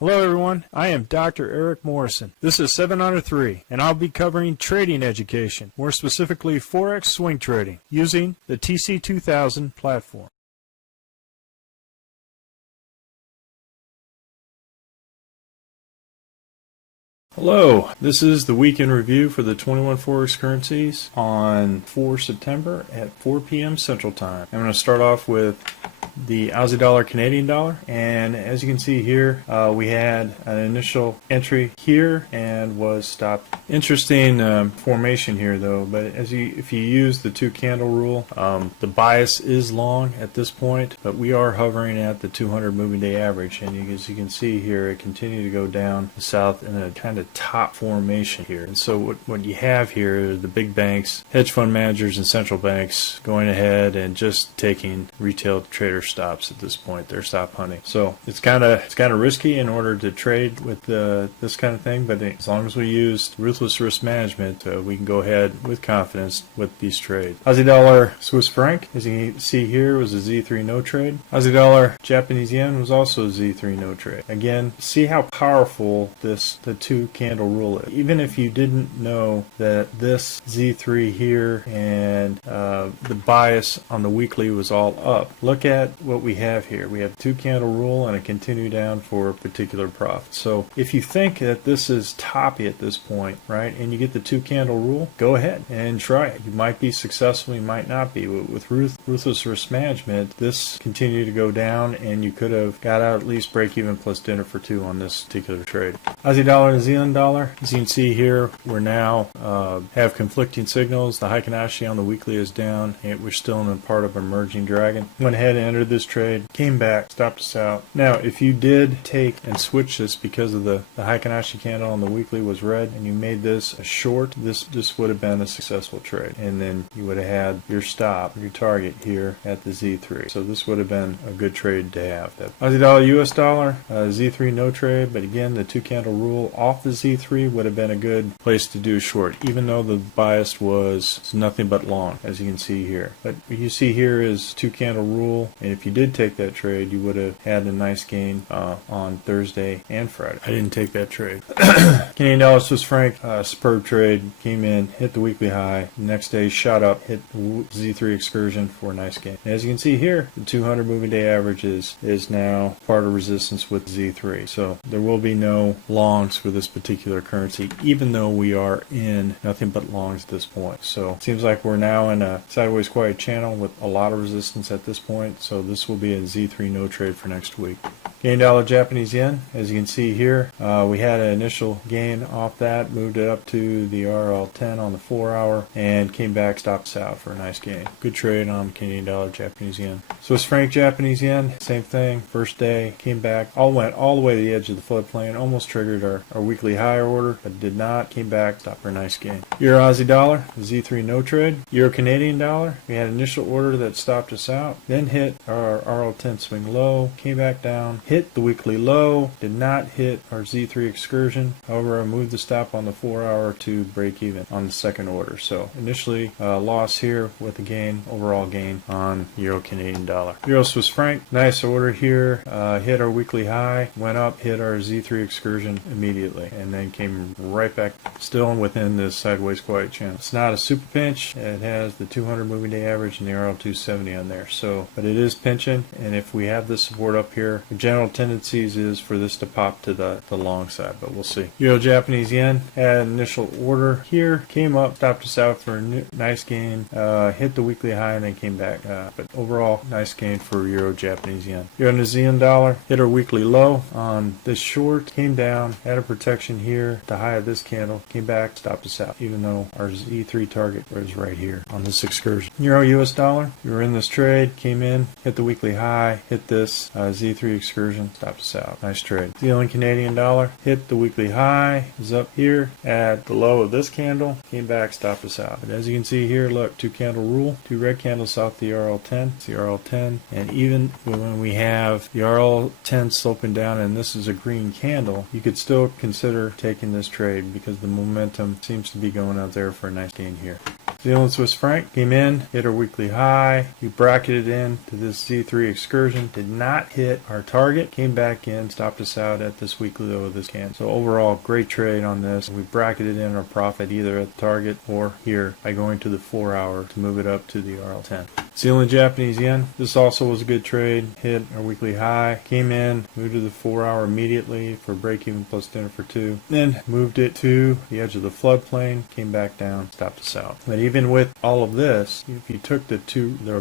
Hello everyone, I am Dr. Eric Morrison. This is 7 Under 3, and I'll be covering trading education, more specifically Forex swing trading, using the TC2000 platform. Hello, this is the weekend review for the 21 Forex currencies on 4 September at 4 p.m. Central Time. I'm going to start off with the Aussie dollar, Canadian dollar, and as you can see here, we had an initial entry here and was stopped. Interesting formation here though, but if you use the 2 candle rule, the bias is long at this point, but we are hovering at the 200 moving day average, and as you can see here, it continued to go down south in a kind of top formation here. And so what you have here is the big banks, hedge fund managers, and central banks going ahead and just taking retail trader stops at this point. They're stop hunting. So it's kind of risky in order to trade with this kind of thing, but as long as we use ruthless risk management, we can go ahead with confidence with these trades. Aussie dollar, Swiss franc, as you can see here, was a Z3 no trade. Aussie dollar, Japanese yen was also a Z3 no trade. Again, see how powerful the 2 candle rule is. Even if you didn't know that this Z3 here and the bias on the weekly was all up, look at what we have here. We have 2 candle rule and a continue down for a particular profit. So if you think that this is toppy at this point, right, and you get the 2 candle rule, go ahead and try it. You might be successful, you might not be. With ruthless risk management, this continued to go down and you could have got out at least break even plus dinner for 2 on this particular trade. Aussie dollar, New Zealand dollar, as you can see here, we're now have conflicting signals. The Heikin-Ashi on the weekly is down, and we're still in a part of emerging dragon. Went ahead and entered this trade, came back, stopped us out. Now, if you did take and switch this because of the Heikin-Ashi candle on the weekly was red, and you made this a short, this would have been a successful trade, and then you would have had your stop, your target here at the Z3. So this would have been a good trade to have. Aussie dollar, US dollar, Z3 no trade, but again, the 2 candle rule off the Z3 would have been a good place to do short, even though the bias was nothing but long, as you can see here. But what you see here is 2 candle rule, and if you did take that trade, you would have had a nice gain on Thursday and Friday. I didn't take that trade. Canadian dollar, Swiss franc, superb trade, came in, hit the weekly high, next day shot up, hit the Z3 excursion for a nice gain. And as you can see here, the 200 moving day average is now part of resistance with Z3. So there will be no longs for this particular currency, even though we are in nothing but longs at this point. So it seems like we're now in a sideways quiet channel with a lot of resistance at this point. So this will be a Z3 no trade for next week. Canadian dollar, Japanese yen, as you can see here, we had an initial gain off that, moved it up to the RL10 on the 4-hour, and came back, stopped us out for a nice gain. Good trade on Canadian dollar, Japanese yen. Swiss franc, Japanese yen, same thing. First day, came back, went all the way to the edge of the floodplain, almost triggered our weekly higher order, but did not, came back, stopped for a nice gain. Euro Aussie dollar, Z3 no trade. Euro Canadian dollar, we had an initial order that stopped us out, then hit our RL10 swing low, came back down, hit the weekly low, did not hit our Z3 excursion. However, I moved the stop on the 4-hour to break even on the second order. So initially loss here with a gain, overall gain on Euro Canadian dollar. Euro Swiss franc, nice order here, hit our weekly high, went up, hit our Z3 excursion immediately, and then came right back, still within this sideways quiet channel. It's not a super pinch. It has the 200 moving day average and the RL270 on there. So, but it is pinching, and if we have this support up here, the general tendencies is for this to pop to the long side, but we'll see. Euro Japanese yen had an initial order here, came up, stopped us out for a nice gain, hit the weekly high, and then came back. But overall, nice gain for Euro Japanese yen. Euro New Zealand dollar hit our weekly low on this short, came down, had a protection here, the high of this candle, came back, stopped us out, even though our Z3 target was right here on this excursion. Euro US dollar, we were in this trade, came in, hit the weekly high, hit this Z3 excursion, stopped us out. Nice trade. Zealand Canadian dollar hit the weekly high, is up here at the low of this candle, came back, stopped us out. But as you can see here, look, 2 candle rule, 2 red candles off the RL10, it's the RL10, and even when we have the RL10 sloping down and this is a green candle, you could still consider taking this trade because the momentum seems to be going out there for a nice gain here. New Zealand Swiss franc came in, hit our weekly high. We bracketed in to this Z3 excursion, did not hit our target, came back in, stopped us out at this weekly low of this can. So overall, great trade on this. We bracketed in our profit either at the target or here by going to the 4 hour to move it up to the RL10. Zealand Japanese yen, this also was a good trade, hit our weekly high, came in, moved to the 4 hour immediately for break even plus dinner for 2, then moved it to the edge of the floodplain, came back down, stopped us out. But even with all of this, if you took the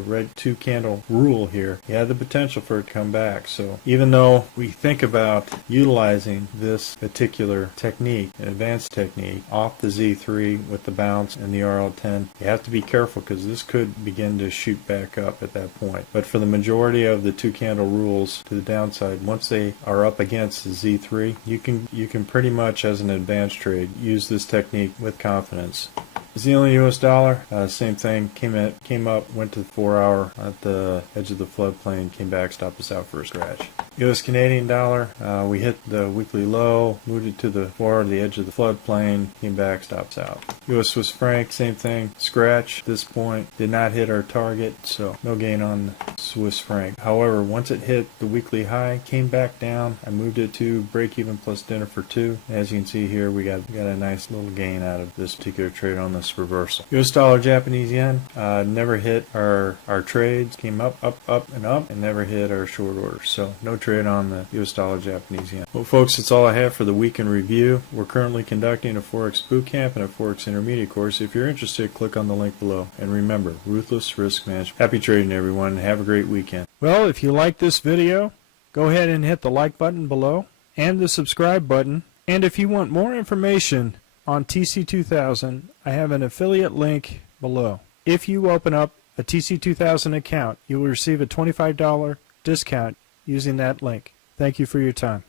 red 2 candle rule here, you had the potential for it to come back. So even though we think about utilizing this particular technique, an advanced technique, off the Z3 with the bounce and the RL10, you have to be careful because this could begin to shoot back up at that point. But for the majority of the 2 candle rules to the downside, once they are up against the Z3, you can pretty much, as an advanced trade, use this technique with confidence. Zealand US dollar, same thing, came up, went to the 4 hour at the edge of the floodplain, came back, stopped us out for a scratch. US Canadian dollar, we hit the weekly low, moved it to the 4 hour, the edge of the floodplain, came back, stopped us out. US Swiss franc, same thing, scratch at this point, did not hit our target, so no gain on the Swiss franc. However, once it hit the weekly high, came back down, I moved it to break even plus dinner for 2. As you can see here, we got a nice little gain out of this particular trade on this reversal. US dollar Japanese yen, never hit our trades, came up, and never hit our short orders. So no trade on the US dollar Japanese yen. Well, folks, that's all I have for the week in review. We're currently conducting a Forex bootcamp and a Forex intermediate course. If you're interested, click on the link below. And remember, ruthless risk management. Happy trading, everyone. Have a great weekend. Well, if you like this video, go ahead and hit the like button below and the subscribe button. And if you want more information on TC2000, I have an affiliate link below. If you open up a TC2000 account, you will receive a $25 discount using that link. Thank you for your time.